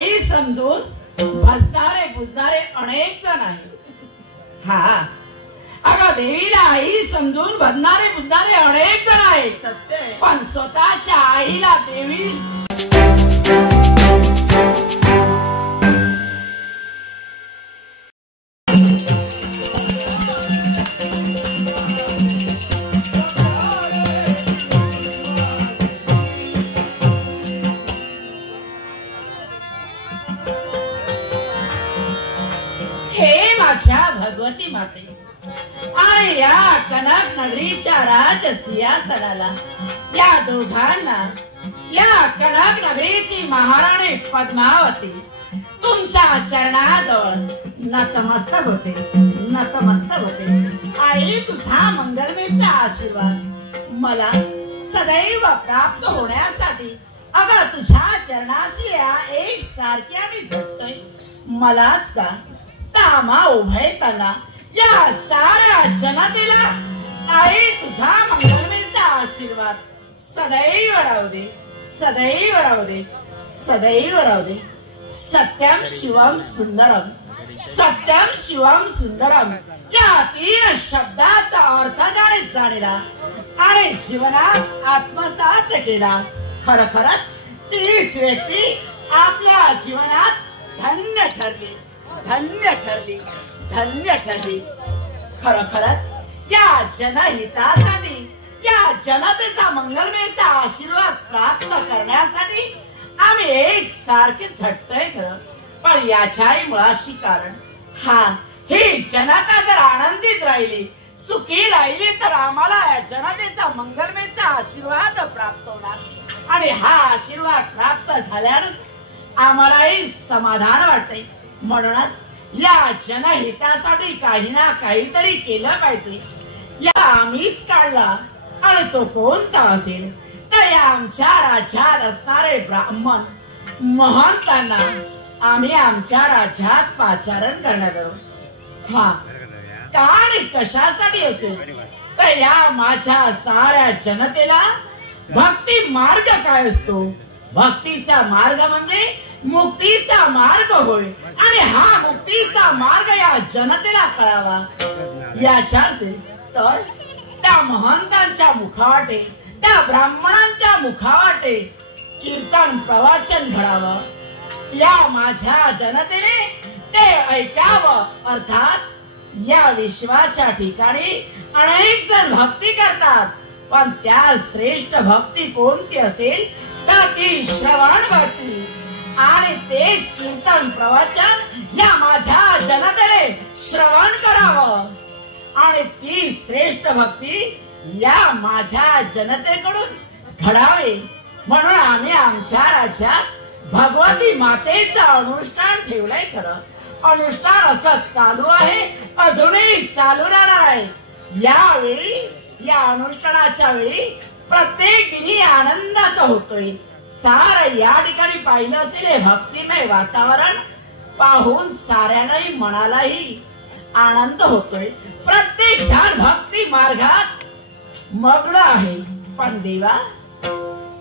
ही समजून भजणारे बुजणारे अनेक जण आहेत। हा अगं देवीला आई समजून भजणारे बुजणारे अनेक जण आहेत, सत्य आहे। पण स्वतःच्या आईला देवी भगवती माते आणि या कनक नगरीच्या राजसिंहासनाला या दोघांना या कनक नगरीची महाराणी पद्मावती तुमच्या चरणाजवळ नतमस्तक होते, नतमस्तक होते। आई तुझा मंगलमयचा आशीर्वाद मला सदैव प्राप्त होण्यासाठी अगं तुझ्या चरणाशी या एक सारखी आम्ही झटतोय। मलाच का तामा उभयताना या साऱ्या जनतेला आई तुझा मंगलमयचा आशीर्वाद सदैव राहू दे, सदैव राहू दे, सदैव राहू दे। सत्यम शिवम सुंदरम, सत्यम शिवम सुंदरम या तीन शब्दाचा अर्थ जाणीला आणि जीवनात आत्मसात केला। खरखरच तीच व्यक्ती आपल्या जीवनात धन्य ठरली, धन्य ठरली, धन्य ठरली। खरखरच या जनहितासाठी या जनतेचा मंगलमयचा आशीर्वाद प्राप्त करण्यासाठी आम्ही एक सारखे झटतोय खरं, पण याच्याही मुळाशी कारण हा ही जनता जर आनंदित राहिली, सुखी राहिली तर आम्हाला या जनतेचा मंगलमयचा आशीर्वाद प्राप्त होणार आणि हा आशीर्वाद प्राप्त झाल्यानंतर आम्हालाही समाधान वाटते। म्हणूनच या जनहितासाठी काही ना काहीतरी केलं पाहिजे। या आम्हीच काढला आणि तो कोणता असेल तर या आमच्या राज्यात असणारे ब्राह्मण महंतांना आम्ही आमच्या राज्यात पाचारण करण्यात आलो। हा का आणि कशासाठी असेल तर या माझ्या साऱ्या जनतेला भक्ती मार्ग काय असतो, भक्तीचा मार्ग म्हणजे मुक्तीचा मार्ग होय आणि हा मुक्तीचा मार्ग या जनतेला कळावा याच्यासाठी तर त्या महंतांच्या मुखावाटे त्या ब्राह्मणांच्या मुखावाटे कीर्तन प्रवचन घडावं। या माझ्या जनतेने ते ऐकावं, अर्थात या विश्वाच्या ठिकाणी अनेक जण भक्ती करतात, पण त्या श्रेष्ठ भक्ती कोणती असेल तर ती श्रवण भक्ती आणि तेच कीर्तन प्रवचन या माझ्या जनतेने श्रवण करावं आणि ती श्रेष्ठ भक्ती या माझ्या जनतेकडून घडावे। म्हणून आम्ही आमच्या राज्यात भगवती मातेचं अनुष्ठान ठेवलंय। खरं अनुष्ठान असं चालू आहे, अजूनही चालू राहणार आहे। यावेळी या अनुष्ठानाच्या वेळी प्रत्येक दिनी आनंदात होतोय। सारं या ठिकाणी पाहिलं असेल हे भक्तिमय वातावरण पाहून साऱ्यालाही मनालाही आनंद होतोय। प्रत्येक जण भक्ती मार्गात मग्न आहे। पण देवा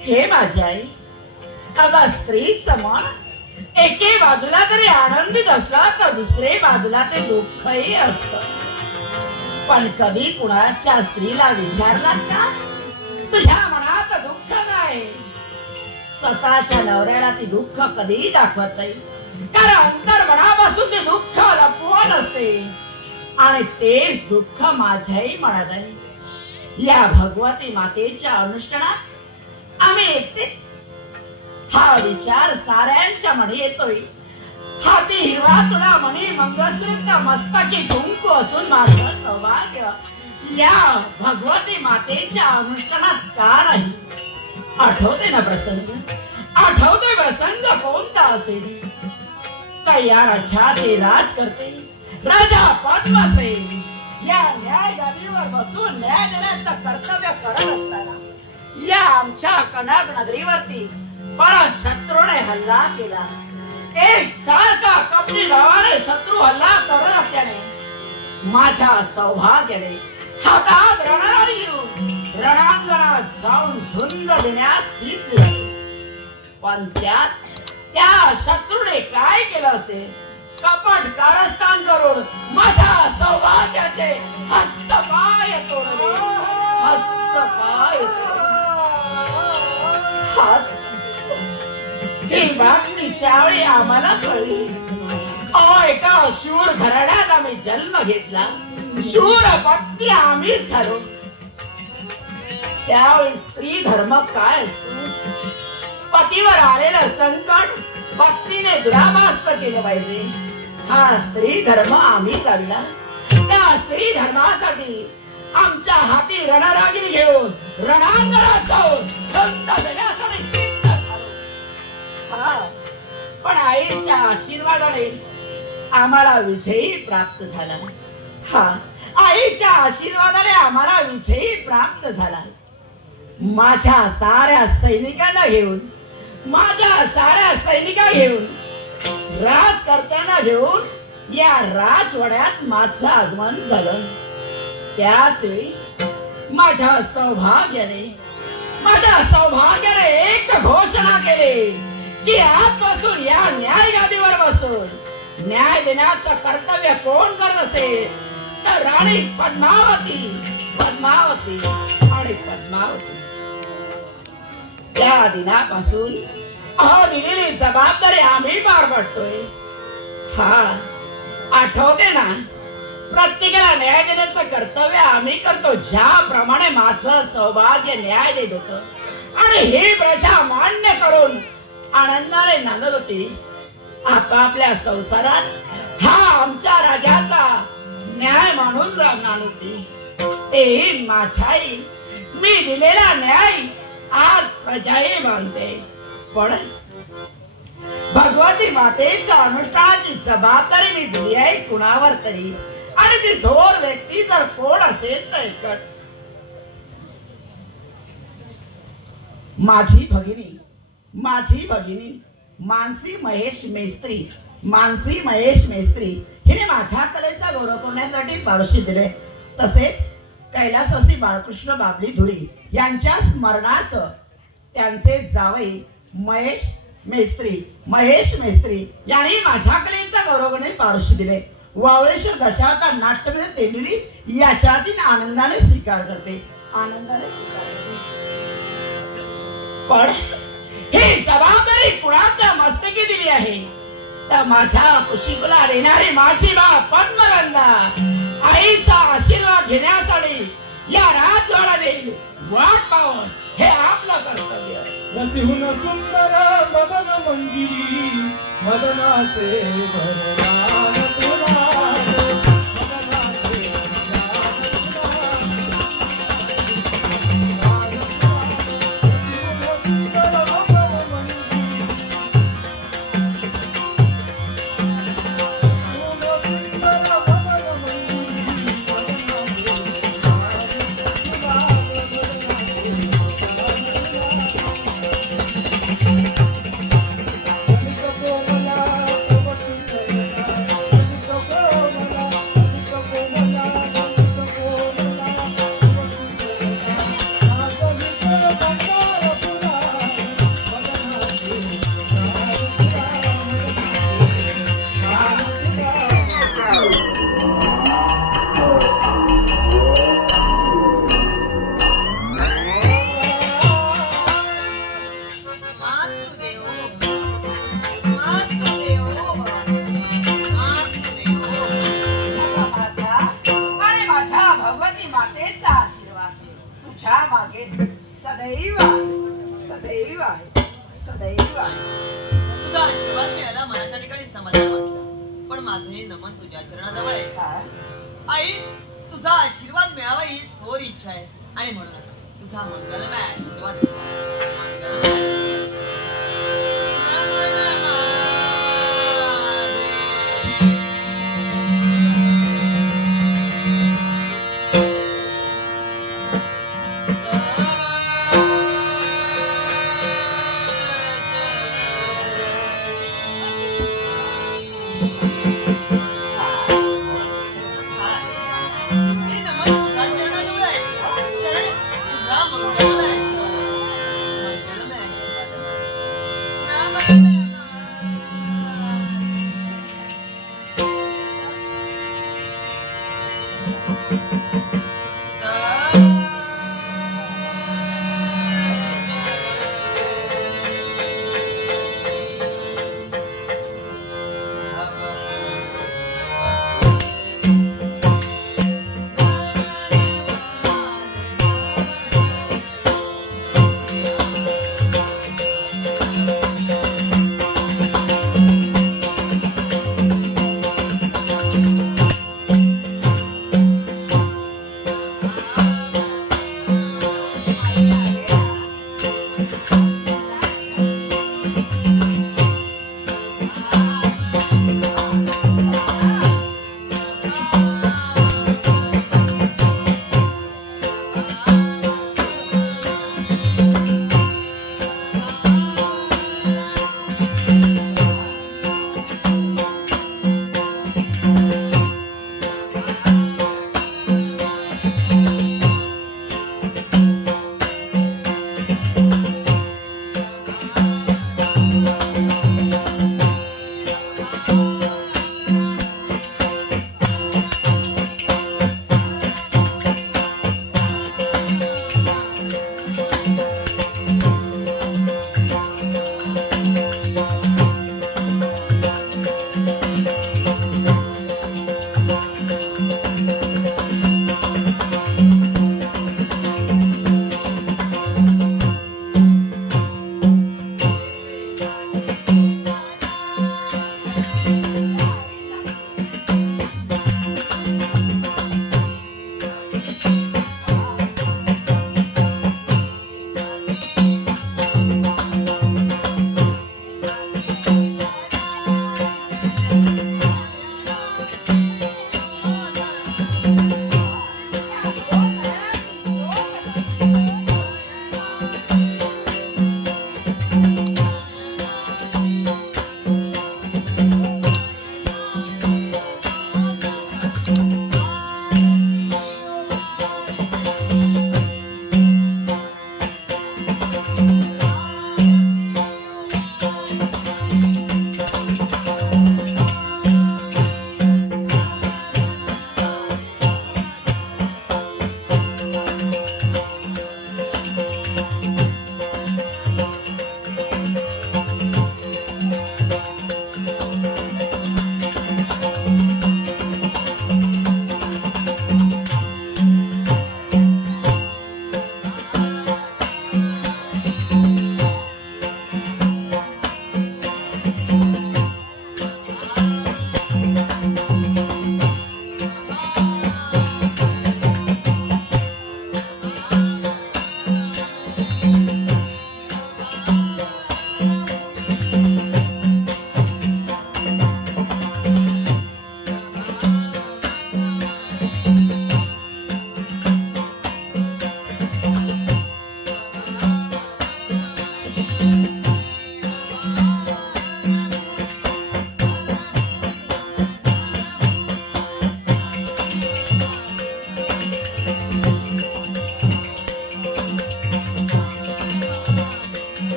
हे माझी आई, अगं स्त्रीचं मन एके बाजूला जरी आनंदित असला तर दुसरे बाजूला ते दुःखही असतं। पण कधी कुणाच्या स्त्रीला विचारलात का तुझ्या मनात दुःख काय? स्वतःच्या नवऱ्याला ती दुःख कधीही दाखवत नाही, कारण अंतर मनापासून ते दुःख लपवत असते आणि तेच दुःख माझ्याही मनात आहे। या भगवती मातेच्या अनुष्ठानात आम्ही एकटेच हा विचार साऱ्यांच्या मनी येतोय। हाती हिरवा तुला मणी मंगळसूत्र मस्तकी कुंकू असून माझं सौभाग्य या भगवती मातेच्या अनुष्ठानात का नाही? आठवते ना प्रसंग, आठवते प्रसंग कोणता असेल तर या राज्याचे राज करते राजा पद्मसेन या न्याय गादीवर बसून न्याय देण्याचं कर्तव्य करत असताना या आमच्या कनक नगरीवरती परशत्रूने हल्ला केला। एक सारखा कपटी नावाने शत्रू हल्ला करत असल्याने माझ्या सौभाग्याने हातात रणराडी घेऊन रणांगणात जाऊन झुंज देण्यास सिद्ध झाले। पण त्याच त्या शत्रूने काय केलं असेल? कपट कारस्थान करून माझ्या सौभाग्याचे हस्तपाय तोडले. हस्तपाय ही बातमी त्यावेळी आम्हाला कळली. एका शूर घराण्यात आम्ही जन्म घेतला. शूर पत्नी आम्हीच झालो. त्यावेळी स्त्री धर्म काय असतो? पतीवर आलेलं संकट पत्नीने दुरापास्त केलं पाहिजे. हा स्त्री धर्म आम्ही काढला. त्या स्त्री धर्मासाठी आमच्या हाती रणरागिणी घेऊन रणांगणात जाऊन संत देण्यासाठी सिद्ध झालो. पण आईच्या आशीर्वादाने आम्हाला विजयी प्राप्त झाला. आईच्या आशीर्वादाने आम्हाला विजयी प्राप्त झाला. माझ्या साऱ्या सैनिकांना घेऊन राजकर्त्यांना घेऊन या राजवाड्यात माझं आगमन झालं. त्याच वेळी माझ्या सौभाग्याने एक घोषणा केली की आजपासून या न्याय गादीवर बसून न्याय देण्याचं कर्तव्य कोण करत असेल तर राणी पद्मावती आणि पद्मावती. त्या दिनापासून दिलेली जबाबदारी आम्ही पार पाडतोय. आठवते ना, प्रत्येकाला न्याय देण्याचं कर्तव्य आम्ही करतो ज्याप्रमाणे माझं सौभाग्य न्याय देत होतं आणि ही प्रजा मान्य करून आनंदाने नांदत होती. आपापल्या संसारात आमच्या राजाचा न्याय मानून राहणार होती. तेही माझ्याही मी दिलेला न्याय आज प्रजाही मानते. पण भगवती मातेच्या अनुष्ठानाची जबाबदारी मी दिली आहे कुणावर तरी, आणि ती थोर व्यक्ती जर कोण असेल तर एकच, माझी भगिनी मानसी महेश मेस्त्री हिने माझ्या कलेचा गौरव करण्यासाठी पारुशी दिले. तसेच कैलासवासी बाळकृष्ण बाबली धुरी यांच्या स्मरणार्थ त्यांचे जावई महेश मेस्त्री यांनी माझ्या कलेचा गौरव करण्याची पारुशी दिले. वावळेश्वर दशावतार नाट्यमध्ये तेंडुली याच्यातील आनंदाने स्वीकार करते. पण ही जबाबदारी कुणाच्या मस्तकी दिली आहे तर माझ्या कुशीकुला देणारी माझी बा पद्मगंधा आईचा आशीर्वाद घेण्यासाठी या राजवाडा देईल वाट पाहून हे आपलं कर्तव्य. गतीहून सुंदर मदन मंदिरी मदनाचे भरणार तुला. तुझा आशीर्वाद मिळाला मनाच्या ठिकाणी समाधान वाटलं. पण माझे नमन तुझ्या चरणाजवळ आहे. आई, तुझा आशीर्वाद मिळावा ही थोर इच्छा आहे आणि म्हणूनच तुझा मंगलमय आशीर्वाद.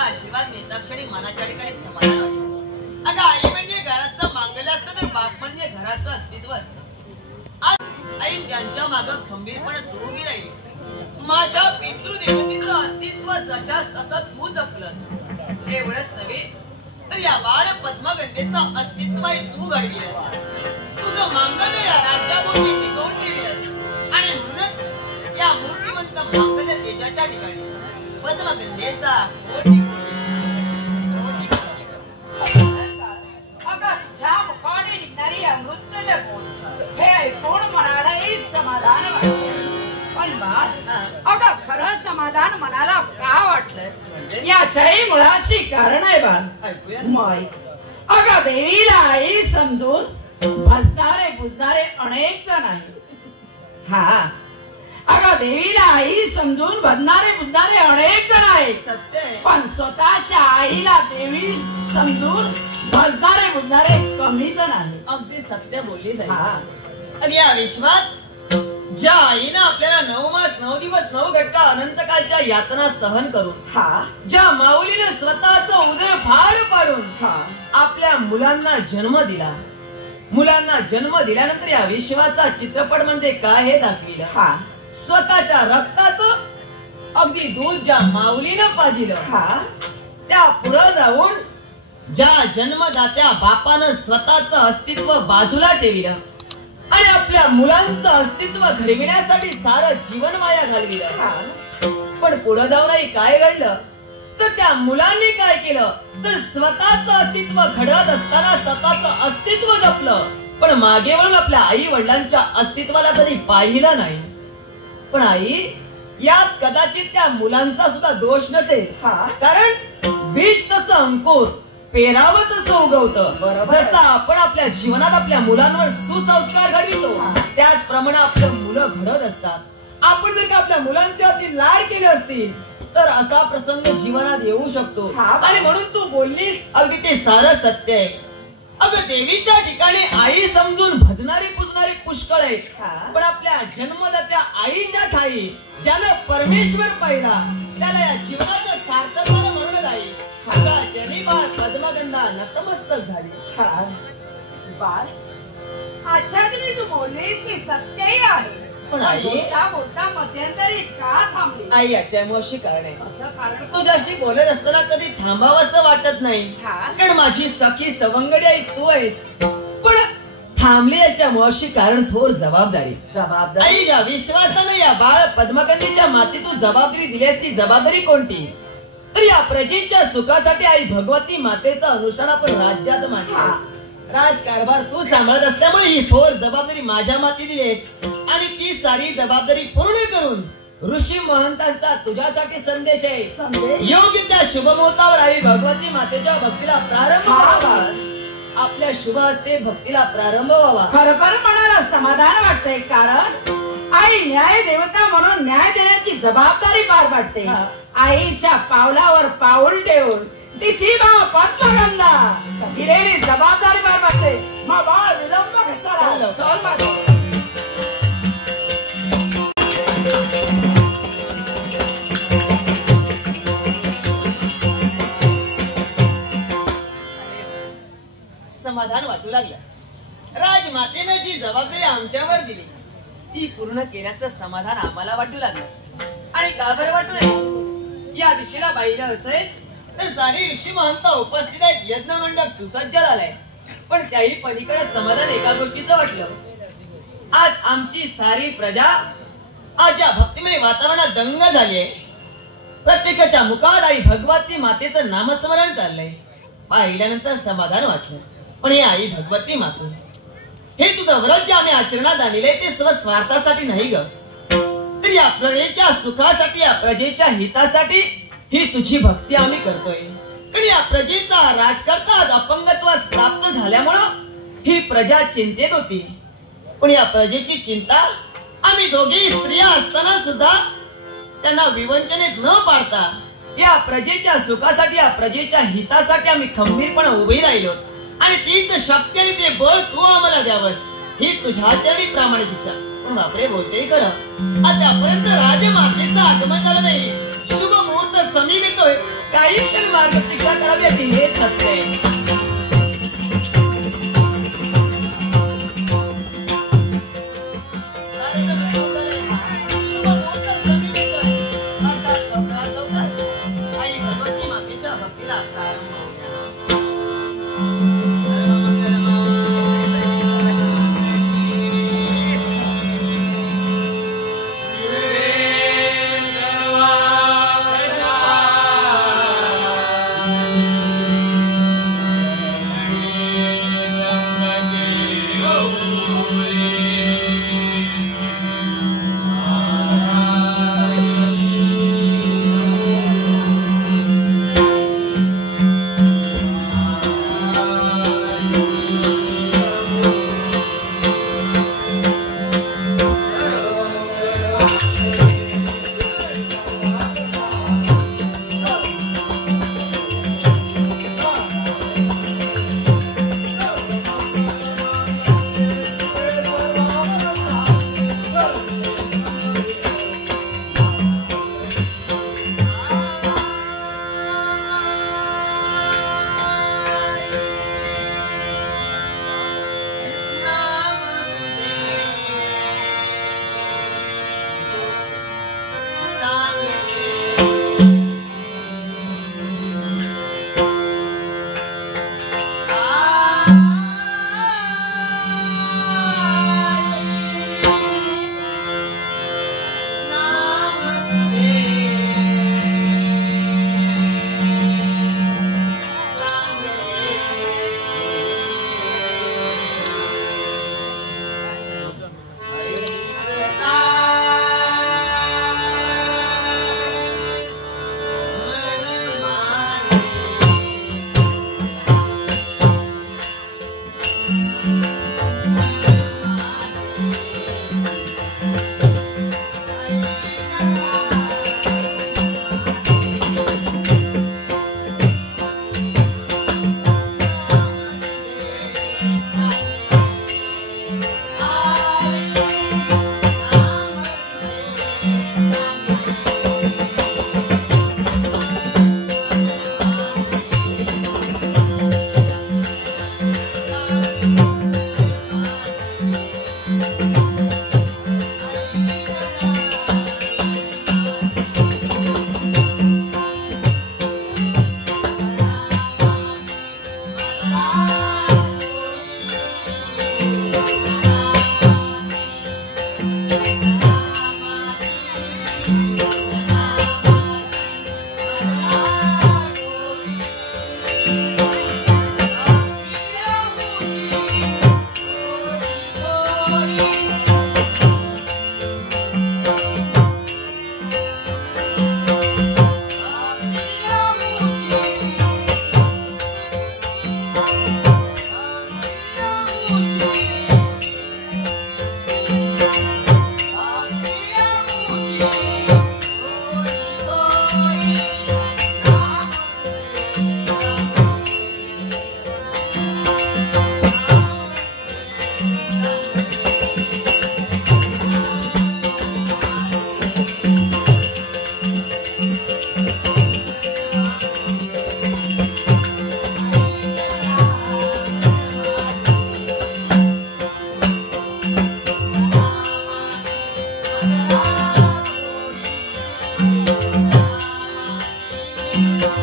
आशीर्वाद मिळता क्षणी मनाच्या ठिकाणी समाधान वाटतं. अगं आई म्हणजे घराचं मांगल्य असतं तर बाप म्हणजे घराचं अस्तित्व असतं. आज आई त्यांच्या मागं खंबीरपणे तू उभी राहीस. माझ्या पितृदेवतेचं अस्तित्व जशास तसं तू जपलंस. एवढंच नव्हे तर या बाळ पद्मगंधेचं अस्तित्वही तू घडविलंस. तुझं मांगल्य या राज्याभोवती टिकवून ठेवलंस आणि म्हणूनच या मूर्तिमंत मांगल्य तेजाच्या ठिकाणी पद्मगंधेचा कोटी कोटी कोटी अगं ज्या मुखाने निघणारी अमृतल हे ऐकून मनालाही समाधान वाटलं. पण बाळ अगं खरं समाधान मनाला का वाटलं याच्याही मुळाशी कारण आहे बाळ. माय अगं देवीला आई समजून भजणारे बुजणारे अनेक जण आहेत. हा अगं देवीला आई समजून भजणारे बुजणारे अनेक जण आहेत. सत्य आहे. पण स्वतःच्या आईला देवी समजून भजणारे बुजणारे कमी जण आहेत. अगदी सत्य बोललीस हा. आणि या विश्वात ज्या आईनं आपल्याला 9 मास 9 दिवस 9 घटका अनंत कालच्या यातना सहन करून हा ज्या माऊलीनं स्वतःचं उदर फार पाडून हा आपल्या मुलांना जन्म दिला. मुलांना जन्म दिल्यानंतर या विश्वाचा चित्रपट म्हणजे काय हे दाखविलं. हा स्वतःच्या रक्ताचं अगदी दूध ज्या माऊलीनं पाजिलं हा त्या पुढे जाऊन ज्या जन्मदात्या बापानं स्वतःचं अस्तित्व बाजूला ठेविलं आणि आपल्या मुलांचं अस्तित्व घडविण्यासाठी सारं जीवन माया घालविलं. पण पुढे जाऊनही काय घडलं तर त्या मुलांनी काय केलं तर स्वतःचं अस्तित्व घडत असताना स्वतःचं अस्तित्व जपलं, पण मागे वळून आपल्या आई वडिलांच्या अस्तित्वाला कधी पाहिलं नाही. पण आई, यात कदाचित त्या मुलांचा सुद्धा दोष नसेल, कारण बीज तसं अंकुर पेरावं तसं उगवतं. जसं आपण आपल्या जीवनात आपल्या मुलांवर सुसंस्कार घडवितो, त्याचप्रमाणे आपल्या मुलं घडत असतात. आपण जर का आपल्या मुलांचे अति लाड केले असतील तर असा प्रसंग जीवनात येऊ शकतो. आणि म्हणून तू बोललीस अगदी ते सारं सत्य आहे. अगं, देवीच्या ठिकाणी आई समजून भजणारी पुजणारी पुष्कळ आहे, पण आपल्या जन्मदात्या आईच्या ठाई ज्यानं परमेश्वर पाहिला त्याला या जीवनाचं सार्थक म्हणून आई जनी बाळ पद्मगंधा नतमस्तक झाली. बाळ, अच्छा तुम्ही तू बोललीस की सत्यही आहे, पण आई बोलता मध्यंतरी का थांबली? आई याच्या मोशी कारण आहे. असं कारण तुझ्याशी बोलत असताना कधी थांबावंसं वाटत नाही, कारण माझी सखी सवंगडी आई तू आहेस. पण थांबली याच्या मोशी कारण थोर जबाबदारी. आई, या विश्वासानं या बाळ पद्मगंधीच्या माती तू जबाबदारी दिलीस, ती जबाबदारी कोणती? तर या प्रजेच्या सुखासाठी आई भगवती मातेचं अनुष्ठान आपण राज्यात मांडलं. राजकारभार तू सांभाळत असल्यामुळे ही थोर जबाबदारी माझ्या माती दिलीस, आणि ती सारी जबाबदारी पूर्ण करून ऋषी महंतांचा तुझ्यासाठी संदेश आहे. योग्य त्या शुभ मुहूर्तावर आई भगवती मातेच्या भक्तीला प्रारंभ व्हावा. आपल्या शुभ हस्ते भक्तीला प्रारंभ व्हावा. खरोखर मनाला समाधान वाटतंय, कारण आई न्याय देवता म्हणून न्याय देण्याची जबाबदारी पार पाडते. आईच्या पावलावर पाऊल ठेवून तिची भाव पद्मगंधा दिलेली जबाबदारी पार पाडते. मग बाळ विलंब कशाला? चल माझं. समाधान वाटू लागलं. राजमातेनं जी जबाबदारी आमच्यावर दिली ती पूर्ण केल्याचं समाधान आम्हाला वाटू लागलं. आणि का बरं वाटू नये? या दिशेला पाहिलं असेल तर सारी ऋषी महंत उपस्थित आहेत, यज्ञ मंडप सुसज्ज झालाय. पण त्याही पलीकडे समाधान एका गोष्टीचं वाटलं. आज आमची सारी प्रजा आज या भक्तिमय वातावरणात दंग झालीये. प्रत्येकाच्या मुखात आई भगवती मातेचं नामस्मरण चाललंय. पाहिल्यानंतर समाधान वाटलं. पण हे आई भगवती माता, हे तुझं व्रत जे आम्ही आचरणात आणले ते सर्व स्वार्थासाठी नाही ग, तर या प्रजेच्या सुखासाठी, या प्रजेच्या हितासाठी ही तुझी भक्ती आम्ही करतोय. कारण या प्रजेचा राजकर्ता आज अपंगत्वास प्राप्त झाल्यामुळं ही प्रजा चिंतेत होती. पण या प्रजेची चिंता आम्ही दोघेही स्त्रिया असताना सुद्धा त्यांना विवंचनेत न पाडता या प्रजेच्या सुखासाठी, या प्रजेच्या हितासाठी आम्ही खंबीरपणे उभी राहिलो. आणि तीच शक्ती आणि ते बळ तू आम्हाला द्यावस ही तुझ्या चरणी प्रामाणिक इच्छा. पण बापरे, बोलते खरं, आतापर्यंत राजमातेचं आगमन झालं नाही. शुभ मुहूर्त समीप येतोय, काही क्षण मार्ग प्रतीक्षा करावी अशी हे सत्य आहे. आई भगवती मातेच्या भक्तीला प्रारंभ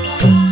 Thank you.